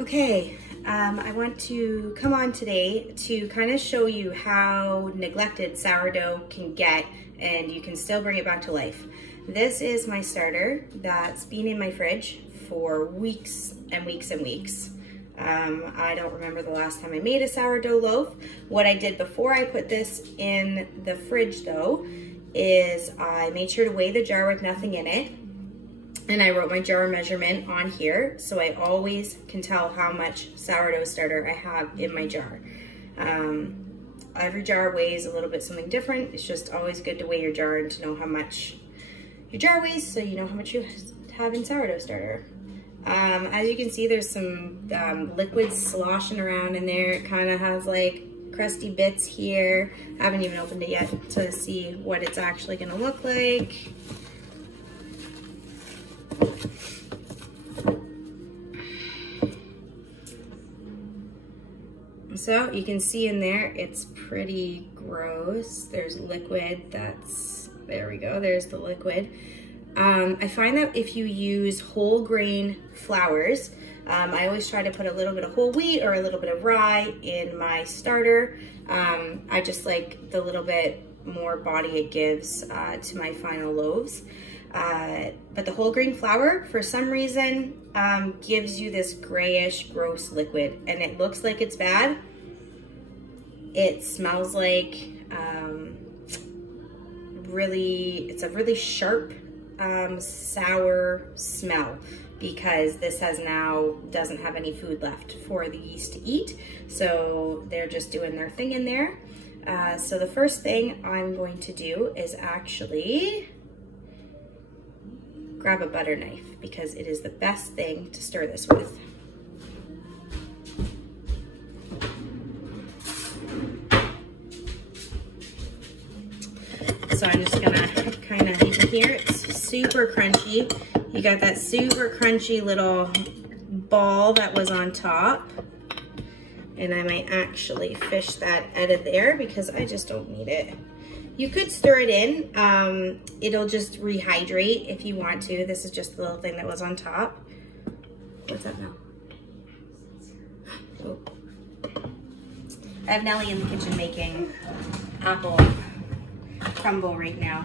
Okay, I want to come on today to kind of show you how neglected sourdough can get and you can still bring it back to life. This is my starter that's been in my fridge for weeks and weeks and weeks. I don't remember the last time I made a sourdough loaf. What I did before I put this in the fridge though is I made sure to weigh the jar with nothing in it. And I wrote my jar measurement on here, so I always can tell how much sourdough starter I have in my jar. Every jar weighs a little bit something different. It's just always good to weigh your jar and to know how much your jar weighs so you know how much you have in sourdough starter. As you can see, there's some liquid sloshing around in there. It kind of has like crusty bits here. I haven't even opened it yet to see what it's actually gonna look like. So you can see in there, it's pretty gross. There's liquid that's, there we go, there's the liquid. I find that if you use whole grain flours, I always try to put a little bit of whole wheat or a little bit of rye in my starter. I just like the little bit more body it gives to my final loaves. But the whole grain flour, for some reason, gives you this grayish, gross liquid, and it looks like it's bad. It smells like it's a really sharp, sour smell because this doesn't have any food left for the yeast to eat. So they're just doing their thing in there. So the first thing I'm going to do is actually grab a butter knife because it is the best thing to stir this with. So I'm just gonna kind of, you can hear it's super crunchy. You got that super crunchy little ball that was on top. And I might actually fish that out of there because I just don't need it. You could stir it in. It'll just rehydrate if you want to. This is just the little thing that was on top. What's that now? Oh. I have Nellie in the kitchen making apple crumble right now.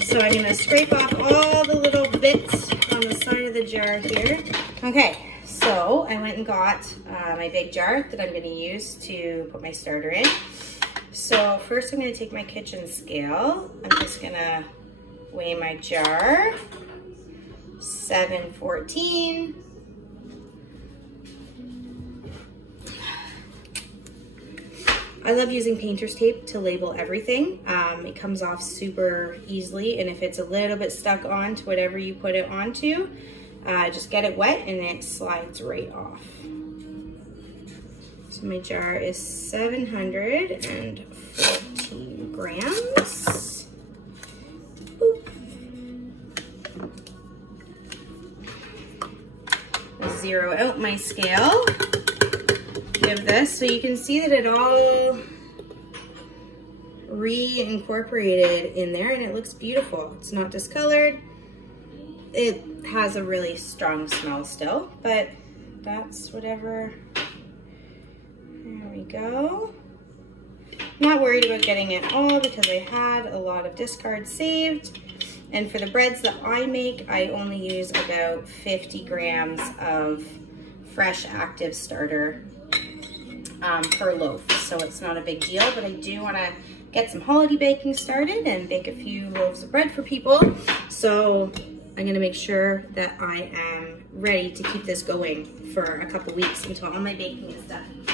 So I'm gonna scrape off all the little bits on the side of the jar here. Okay, so I went and got my big jar that I'm gonna use to put my starter in. So first I'm gonna take my kitchen scale. I'm just gonna weigh my jar. 714. I love using painter's tape to label everything. It comes off super easily, and if it's a little bit stuck on to whatever you put it onto, just get it wet and it slides right off. So my jar is 714 grams. Boop. Zero out my scale. Give this so you can see that it all reincorporated in there and it looks beautiful. It's not discolored. It has a really strong smell still, but that's whatever. There we go. Not worried about getting it all because I had a lot of discards saved. And for the breads that I make, I only use about 50 grams of fresh active starter per loaf, so it's not a big deal, but I do want to get some holiday baking started and bake a few loaves of bread for people, so I'm going to make sure that I am ready to keep this going for a couple weeks until all my baking is done.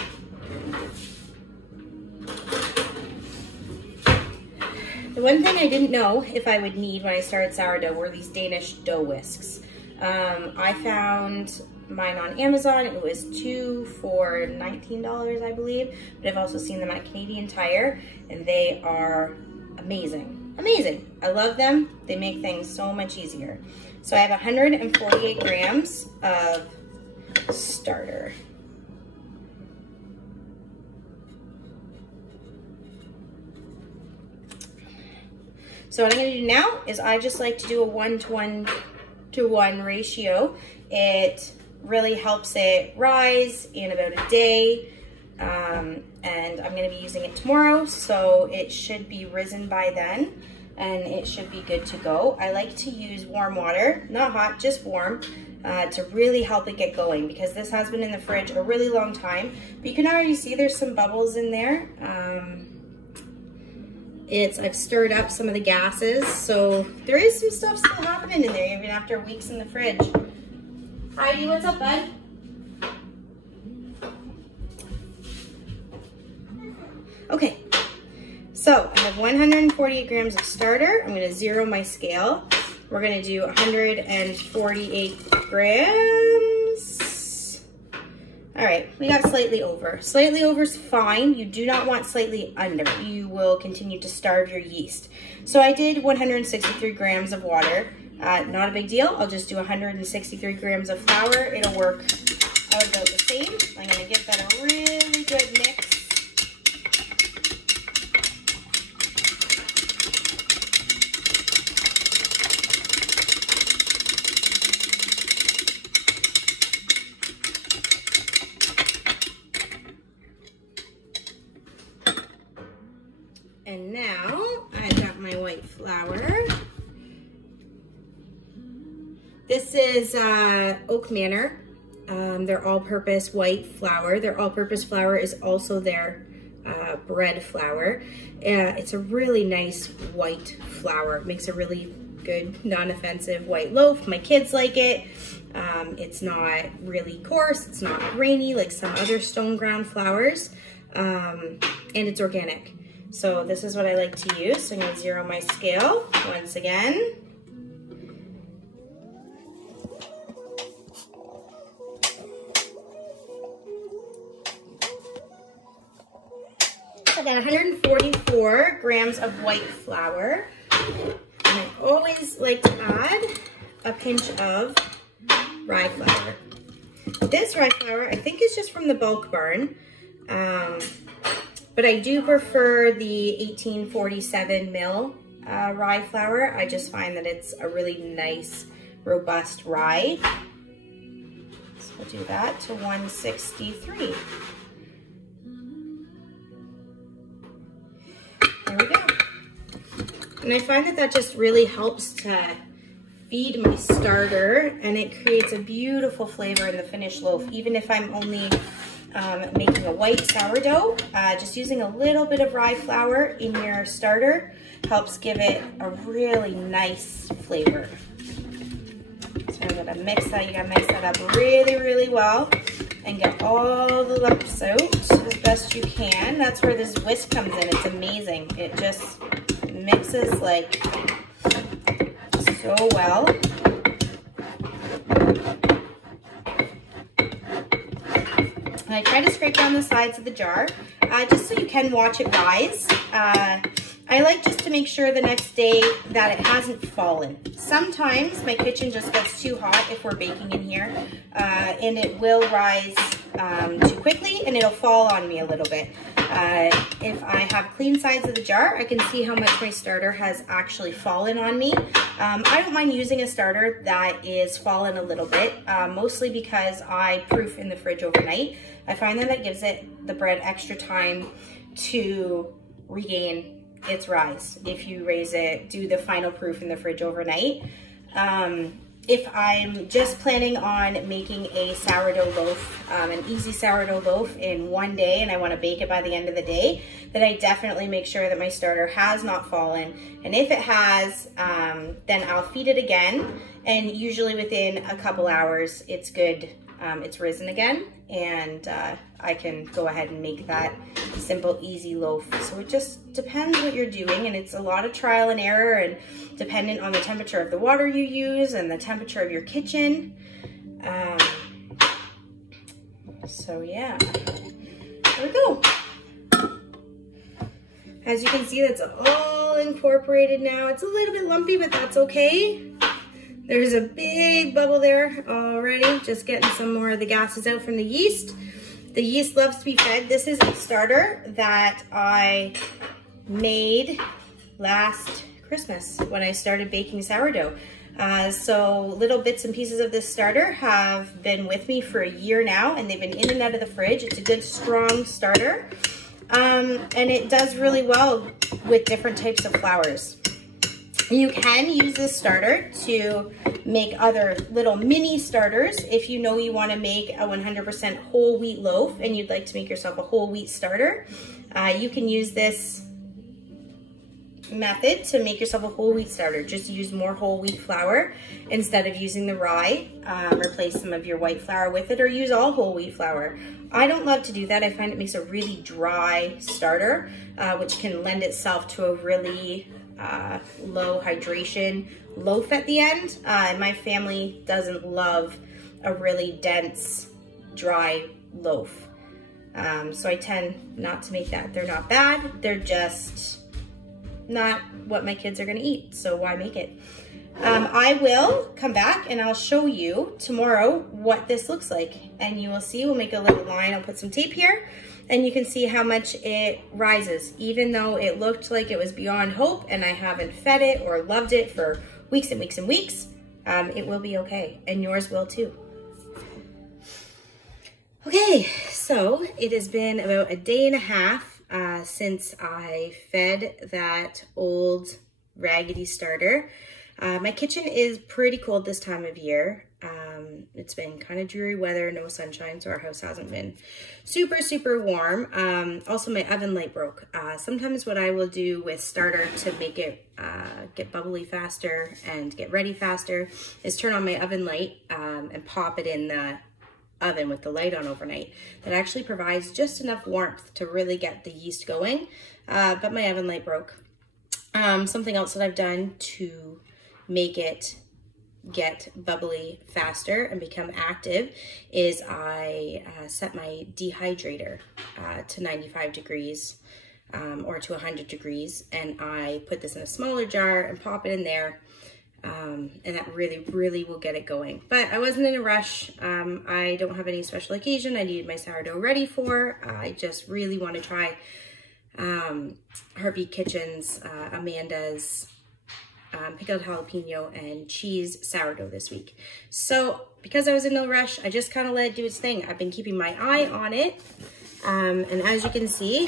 The one thing I didn't know if I would need when I started sourdough were these Danish dough whisks. I found mine on Amazon. It was 2 for $19, I believe, but I've also seen them at Canadian Tire, and they are amazing. Amazing. I love them. They make things so much easier. So I have 148 grams of starter. So what I'm going to do now is I just like to do a 1-to-1 4:1 ratio. It really helps it rise in about a day. And I'm going to be using it tomorrow, so it should be risen by then and it should be good to go. I like to use warm water, not hot, just warm, to really help it get going, because this has been in the fridge a really long time. But you can already see there's some bubbles in there. I've stirred up some of the gases, so there is some stuff still happening in there even after weeks in the fridge. Heidi, what's up, bud? Okay, so I have 148 grams of starter. I'm going to zero my scale. We're going to do 148 grams. All right, we got slightly over. Slightly over is fine. You do not want slightly under. You will continue to starve your yeast. So I did 163 grams of water. Not a big deal. I'll just do 163 grams of flour. It'll work out about the same. I'm going to give that a really good mix. And now I've got my white flour. This is Oak Manor. Their all-purpose white flour. Their all-purpose flour is also their bread flour. It's a really nice white flour. It makes a really good, non-offensive white loaf. My kids like it. It's not really coarse. It's not grainy like some other stone ground flours. And it's organic. So this is what I like to use. So I'm going to zero my scale once again. I got 144 grams of white flour. And I always like to add a pinch of rye flour. This rye flour, I think, is just from the bulk barn. But I do prefer the 1847 mil rye flour. I just find that it's a really nice, robust rye. So we'll do that to 163. There we go. And I find that that just really helps to feed my starter, and it creates a beautiful flavor in the finished loaf, even if I'm only making a white sourdough. Just using a little bit of rye flour in your starter helps give it a really nice flavor. So I'm gonna mix that. You gotta mix that up really, really well and get all the lumps out as best you can. That's where this whisk comes in. It's amazing. It just mixes like so well. And I try to scrape down the sides of the jar, just so you can watch it rise. I like just to make sure the next day that it hasn't fallen. Sometimes my kitchen just gets too hot if we're baking in here, and it will rise too quickly and it'll fall on me a little bit. If I have clean sides of the jar, I can see how much my starter has actually fallen on me. I don't mind using a starter that is fallen a little bit, mostly because I proof in the fridge overnight. I find that it gives the bread extra time to regain its rise if you raise it, do the final proof in the fridge overnight. If I'm just planning on making a sourdough loaf, an easy sourdough loaf in one day, and I want to bake it by the end of the day, then I definitely make sure that my starter has not fallen. And if it has, then I'll feed it again, and usually within a couple hours it's good. It's risen again, and I can go ahead and make that simple, easy loaf. So it just depends what you're doing, and it's a lot of trial and error, and dependent on the temperature of the water you use and the temperature of your kitchen. So yeah, there we go. As you can see, that's all incorporated now. It's a little bit lumpy, but that's okay. There's a big bubble there already, just getting some more of the gases out from the yeast. The yeast loves to be fed. This is a starter that I made last Christmas when I started baking sourdough. So little bits and pieces of this starter have been with me for a year now, and they've been in and out of the fridge. It's a good, strong starter. And it does really well with different types of flours. You can use this starter to make other little mini starters. If you know you want to make a 100% whole wheat loaf and you'd like to make yourself a whole wheat starter, you can use this method to make yourself a whole wheat starter. Just use more whole wheat flour instead of using the rye. Replace some of your white flour with it, or use all whole wheat flour. I don't love to do that. I find it makes a really dry starter, which can lend itself to a really low hydration loaf at the end. My family doesn't love a really dense, dry loaf. So I tend not to make that. They're not bad, they're just not what my kids are gonna eat, so why make it? I will come back and I'll show you tomorrow what this looks like, and you will see. We'll make a little line. I'll put some tape here and you can see how much it rises. Even though it looked like it was beyond hope and I haven't fed it or loved it for weeks and weeks and weeks, it will be okay, and yours will too. Okay, so it has been about a day and a half since I fed that old raggedy starter. My kitchen is pretty cold this time of year. It's been kind of dreary weather, no sunshine, so our house hasn't been super, super warm. Also, my oven light broke. Sometimes what I will do with starter to make it get bubbly faster and get ready faster is turn on my oven light and pop it in the oven with the light on overnight. That actually provides just enough warmth to really get the yeast going, but my oven light broke. Something else that I've done to make it get bubbly faster and become active is I set my dehydrator to 95 degrees or to 100 degrees, and I put this in a smaller jar and pop it in there. And that really, really will get it going. But I wasn't in a rush. I don't have any special occasion I needed my sourdough ready for. I just really want to try Heartbeat Kitchen's, Amanda's pickled jalapeno and cheese sourdough this week. So because I was in no rush, I just kind of let it do its thing. I've been keeping my eye on it. And as you can see,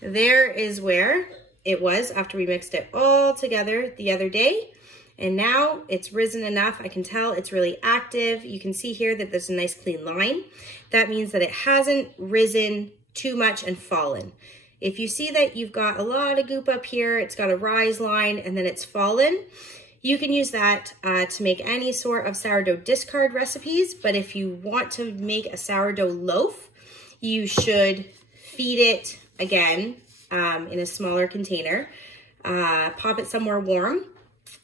there is where it was after we mixed it all together the other day. And now it's risen enough. I can tell it's really active. You can see here that there's a nice clean line. That means that it hasn't risen too much and fallen. If you see that you've got a lot of goop up here, it's got a rise line and then it's fallen, you can use that to make any sort of sourdough discard recipes. But if you want to make a sourdough loaf, you should feed it again in a smaller container, pop it somewhere warm,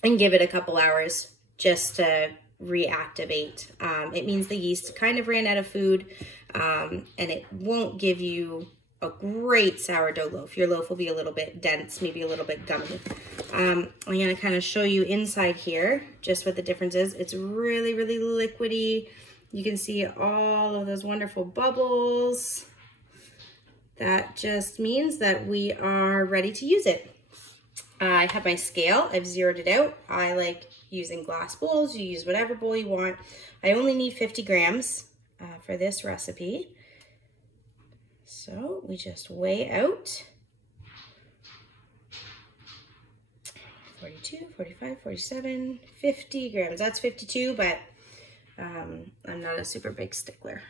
and give it a couple hours just to reactivate. It means the yeast kind of ran out of food, and it won't give you a great sourdough loaf. Your loaf will be a little bit dense, maybe a little bit gummy. I'm gonna kind of show you inside here just what the difference is. It's really, really liquidy. You can see all of those wonderful bubbles. That just means that we are ready to use it. I have my scale. I've zeroed it out. I like using glass bowls. You use whatever bowl you want. I only need 50 grams for this recipe. So we just weigh out 42, 45, 47, 50 grams. That's 52, but I'm not a super big stickler.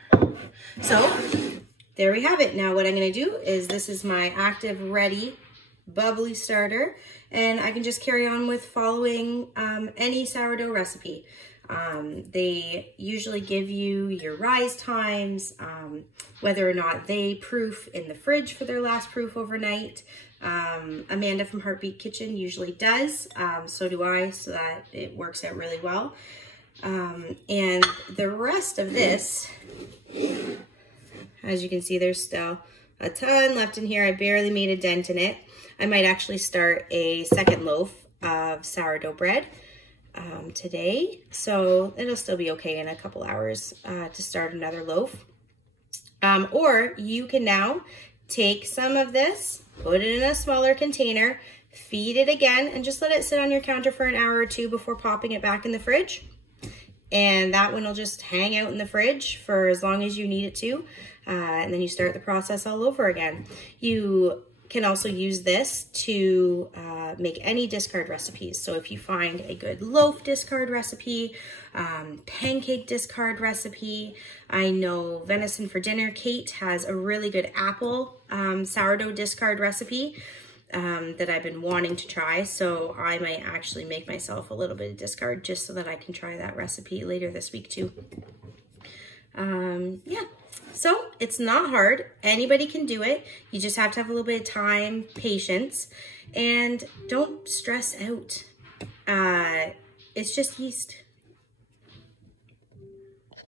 So there we have it. Now what I'm going to do is, this is my active, ready, bubbly starter, and I can just carry on with following any sourdough recipe. They usually give you your rise times, whether or not they proof in the fridge for their last proof overnight. Amanda from Heartbeat Kitchen usually does, so do I, so that it works out really well. And the rest of this, as you can see, there's still a ton left in here. I barely made a dent in it. I might actually start a second loaf of sourdough bread today, so it'll still be okay in a couple hours to start another loaf. Or you can now take some of this, put it in a smaller container, feed it again, and just let it sit on your counter for an hour or two before popping it back in the fridge. And that one will just hang out in the fridge for as long as you need it to. And then you start the process all over again. You can also use this to make any discard recipes. So if you find a good loaf discard recipe, pancake discard recipe, I know Venison for Dinner, Kate has a really good apple sourdough discard recipe that I've been wanting to try. So I might actually make myself a little bit of discard just so that I can try that recipe later this week too. Yeah. So it's not hard. Anybody can do it. You just have to have a little bit of time, patience, and don't stress out. It's just yeast.